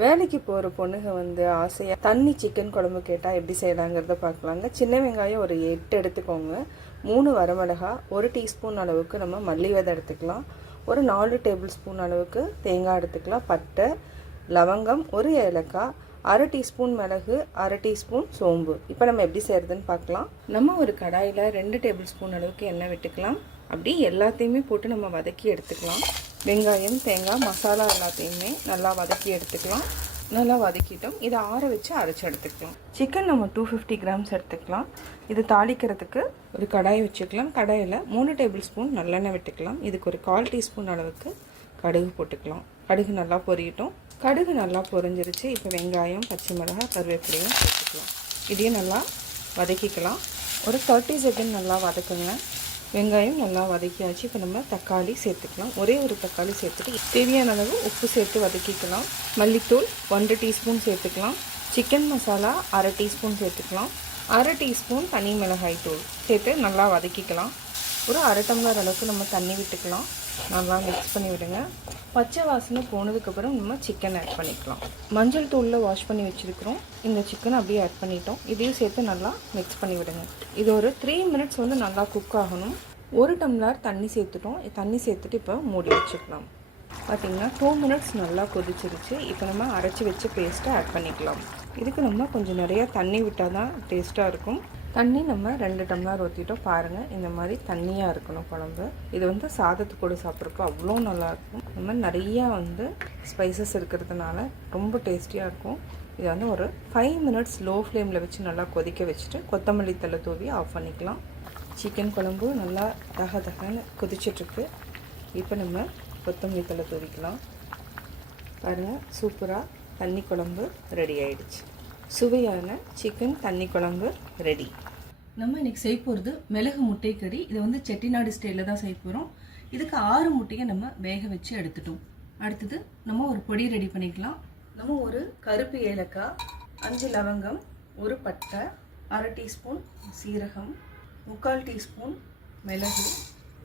வேலைக்கு போகிற பொண்ணுங்க ஆசையாக தண்ணி சிக்கன் குழம்பு கேட்டால் எப்படி செய்யலாங்கிறத பார்க்கலாங்க. சின்ன வெங்காயம் ஒரு 8 எடுத்துக்கோங்க. 3 வரமிளகா, 1 டீஸ்பூன் அளவுக்கு நம்ம மல்லி விதை எடுத்துக்கலாம். ஒரு 4 டேபிள் ஸ்பூன் அளவுக்கு தேங்காய் எடுத்துக்கலாம். பட்டை, லவங்கம், 1 ஏலக்காய், 1/2 டீஸ்பூன் மிளகு, 1/2 டீஸ்பூன் சோம்பு. இப்போ நம்ம எப்படி செய்கிறதுன்னு பார்க்கலாம். நம்ம ஒரு கடாயில் 2 டேபிள் ஸ்பூன் அளவுக்கு எண்ணெய் விட்டுக்கலாம். அப்படி எல்லாத்தையுமே போட்டு நம்ம வதக்கி எடுத்துக்கலாம். வெங்காயம், தேங்காய், மசாலா எல்லாத்தையுமே நல்லா வதக்கி எடுத்துக்கலாம். நல்லா வதக்கிட்டோம். இதை ஆற வச்சு அரைச்சி எடுத்துக்கலாம். சிக்கன் நம்ம 250 கிராம்ஸ் எடுத்துக்கலாம். இது தாளிக்கிறதுக்கு ஒரு கடாய் வச்சுக்கலாம். கடாயில் 3 டேபிள் ஸ்பூன் நல்லெண்ணெய் விட்டுக்கலாம். இதுக்கு ஒரு 1/4 டீஸ்பூன் அளவுக்கு கடுகு போட்டுக்கலாம். கடுகு நல்லா பொரியட்டும். கடுகு நல்லா பொரிஞ்சிருச்சு. இப்போ வெங்காயம், பச்சை மிளகாய், கருவேப்பிலையும் சேர்த்துக்கலாம். இதையும் நல்லா வதக்கிக்கலாம். ஒரு 30 செகண்ட் நல்லா வதக்குங்க. வெங்காயம் நல்லா வதக்கியாச்சு. இப்போ நம்ம தக்காளி சேர்த்துக்கலாம். ஒரே ஒரு தக்காளி சேர்த்துட்டு தேவையான அளவு உப்பு சேர்த்து வதக்கிக்கலாம். மல்லித்தூள் 1 டீஸ்பூன் சேர்த்துக்கலாம். சிக்கன் மசாலா 1/2 டீஸ்பூன் சேர்த்துக்கலாம். 1/2 டீஸ்பூன் தனி மிளகாய் தூள் சேர்த்து நல்லா வதக்கிக்கலாம். ஒரு 1/2 டம்ளர் அளவுக்கு நம்ம தண்ணி விட்டுக்கலாம். நல்லா மிக்ஸ் பண்ணி விடுங்க. பச்சை வாசனை போனதுக்கப்புறம் நம்ம சிக்கன் ஆட் பண்ணிக்கலாம். மஞ்சள் தூளில் வாஷ் பண்ணி வச்சுருக்கிறோம். இந்த சிக்கனை அப்படியே ஆட் பண்ணிட்டோம். இதையும் சேர்த்து நல்லா மிக்ஸ் பண்ணி விடுங்க. இது ஒரு 3 மினிட்ஸ் நல்லா குக் ஆகணும். 1 டம்ளர் தண்ணி சேர்த்துட்டோம். தண்ணி சேர்த்துட்டு இப்போ மூடி வச்சுக்கலாம். பார்த்திங்கன்னா 2 மினிட்ஸ் நல்லா கொதிச்சிருச்சு. இப்போ நம்ம அரைச்சி வச்சு பேஸ்ட்டை ஆட் பண்ணிக்கலாம். இதுக்கு நம்ம கொஞ்சம் நிறையா தண்ணி விட்டால் தான் டேஸ்ட்டாக இருக்கும். தண்ணி நம்ம 2 டம்ளர் ஊற்றிட்டோம். பாருங்கள், இந்த மாதிரி தண்ணியாக இருக்கணும் குழம்பு. இது சாதத்து கூட சாப்பிட்றப்போ அவ்வளோ நல்லாயிருக்கும். இந்த மாதிரி நிறையா ஸ்பைசஸ் இருக்கிறதுனால ரொம்ப டேஸ்டியாக இருக்கும். இது ஒரு 5 மினிட்ஸ் லோ ஃப்ளேமில் வச்சு நல்லா கொதிக்க வச்சுட்டு கொத்தமல்லி தழை தூவி ஆஃப் பண்ணிக்கலாம். சிக்கன் குழம்பு நல்லா தகன்னு கொதிச்சிட்ருக்கு. இப்போ நம்ம கொத்தமல்லி தழை தூவிக்கலாம். பாருங்கள், சூப்பராக தண்ணி குழம்பு ரெடி ஆயிடுச்சு. சுவையான சிக்கன் தண்ணி குழம்பு ரெடி. நம்ம இன்றைக்கி செய்ய போகிறது மிளகு முட்டை கறி. இது செட்டிநாடு ஸ்டைலில் தான் செய்ய போகிறோம். இதுக்கு 6 முட்டையை நம்ம வேக வச்சு எடுத்துட்டோம். அடுத்தது நம்ம ஒரு பொடி ரெடி பண்ணிக்கலாம். நம்ம ஒரு கருப்பு ஏலக்காய், 5 லவங்கம், 1 பட்டை, 1/2 டீஸ்பூன் சீரகம், 3/4 டீஸ்பூன் மிளகு,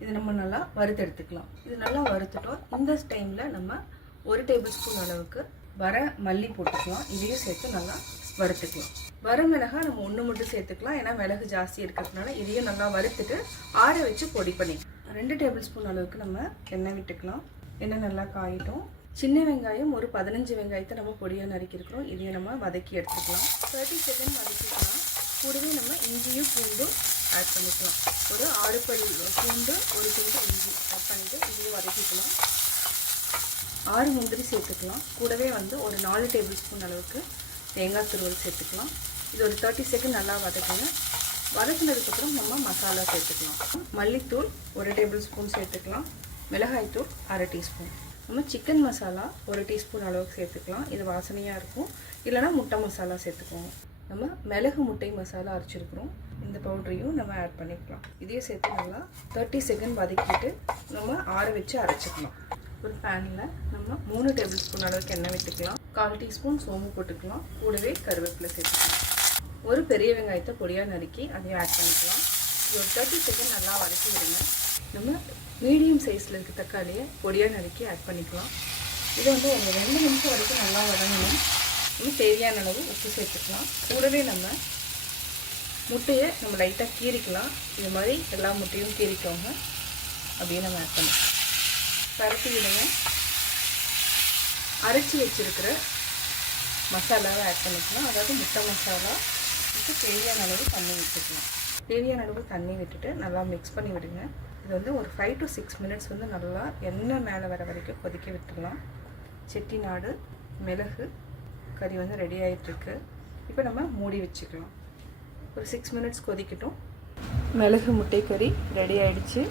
இது நம்ம நல்லா வறுத்து எடுத்துக்கலாம். இது நல்லா வறுத்துட்டோம். இந்த டைமில் நம்ம 1 டேபிள் ஸ்பூன் அளவுக்கு வர மல்லி போட்டுக்கலாம். இதையும் சேர்த்து நல்லா வறுத்துக்கலாம். வர மிளகாய் நம்ம 1 மட்டும் சேர்த்துக்கலாம். ஏன்னா மிளகு ஜாஸ்தி இருக்கிறதுனால இதையும் நல்லா வறுத்துட்டு ஆற வச்சு பொடி பண்ணிக்கலாம். 2 டேபிள் ஸ்பூன் அளவுக்கு நம்ம எண்ணெய் விட்டுக்கலாம். எண்ணெய் நல்லா காயிட்டோம். சின்ன வெங்காயம் ஒரு 15 வெங்காயத்தை நம்ம பொடியாக நறுக்கியிருக்கிறோம். இதையும் நம்ம வதக்கி எடுத்துக்கலாம். 30 செகண்ட் வதக்கிக்கலாம். கூடவே நம்ம இஞ்சியும் பூண்டும் ஆட் பண்ணிக்கலாம். ஒரு 6 பல் பூண்டு, 1 துண்டு இஞ்சி ஆட் பண்ணிவிட்டு இதையும் வதக்கிக்கலாம். 6 முந்திரி சேர்த்துக்கலாம். கூடவே ஒரு 4 டேபிள் ஸ்பூன் அளவுக்கு தேங்காய் துருவல் சேர்த்துக்கலாம். இது ஒரு 30 செகண்ட் நல்லா வதக்குங்க. வதக்குனதுக்கப்புறம் நம்ம மசாலா சேர்த்துக்கலாம். மல்லித்தூள் 1 டேபிள் ஸ்பூன் சேர்த்துக்கலாம். மிளகாய்த்தூள் 1/2 டீஸ்பூன். நம்ம சிக்கன் மசாலா 1 டீஸ்பூன் அளவுக்கு சேர்த்துக்கலாம். இது வாசனையாக இருக்கும். இல்லைனா முட்டை மசாலா சேர்த்துக்குவோம். நம்ம மிளகு முட்டை மசாலா அரைச்சிருக்கிறோம். இந்த பவுடரையும் நம்ம ஆட் பண்ணிக்கலாம். இதையும் சேர்த்து நல்லா 30 செகண்ட் வதக்கிட்டு நம்ம ஆற வச்சு அரைச்சிக்கலாம். ஒரு பேனில் நம்ம 3 டேபிள் ஸ்பூன் அளவுக்கு எண்ணெய் விட்டுக்கலாம். 1/4 டீஸ்பூன் சோம்பு போட்டுக்கலாம். கூடவே கருவேப்பிலை சேர்த்துக்கலாம். ஒரு பெரிய வெங்காயத்தை பொடியாக நறுக்கி அதையும் ஆட் பண்ணிக்கலாம். இது ஒரு 30 செகண்ட் நல்லா வதக்கி விடுங்க. நம்ம மீடியம் சைஸில் இருக்க தக்காளியை பொடியாக நறுக்கி ஆட் பண்ணிக்கலாம். இது ஒரு 2 நிமிஷம் வரைக்கும் நல்லா வதங்கணும். நம்ம தேவையான அளவு உப்பு சேர்த்துக்கலாம். கூடவே நம்ம முட்டையை நம்ம லைட்டாக கீறிக்கலாம். இது மாதிரி எல்லா முட்டையும் கீறிக்கோங்க. அப்படியே நம்ம ஆட் பண்ணிக்கலாம். பரட்டி விடுங்க. அரைச்சி வச்சுருக்கிற மசாலாவை ஆட் பண்ணிக்கலாம். அதாவது முட்டை மசாலா. இதுக்கு தேவையான அளவு தண்ணி விட்டுக்கலாம். தேவையான அளவு தண்ணி விட்டுட்டு நல்லா மிக்ஸ் பண்ணி விடுங்க. இது ஒரு 5 to 6 மினிட்ஸ் நல்லா எண்ணெய் மேலே வர வரைக்கும் கொதிக்க விட்டுடலாம். செட்டிநாடு மிளகு கறி ரெடி ஆகிட்டுருக்கு. இப்போ நம்ம மூடி வச்சுக்கலாம். ஒரு 6 மினிட்ஸ் கொதிக்கட்டும். மிளகு முட்டை கறி ரெடி ஆகிடுச்சு.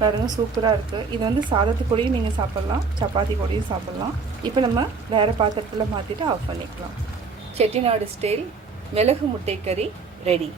பாருங்கள், சூப்பராக இருக்குது. இது சாதத்து கூடயும் நீங்கள் சாப்பிட்லாம், சப்பாத்தி கூடயும் சாப்பிட்லாம். இப்போ நம்ம வேறு பாத்திரத்தில் மாற்றிட்டு ஆஃப் பண்ணிக்கலாம். செட்டிநாடு ஸ்டைல் மிளகு முட்டை கறி ரெடி.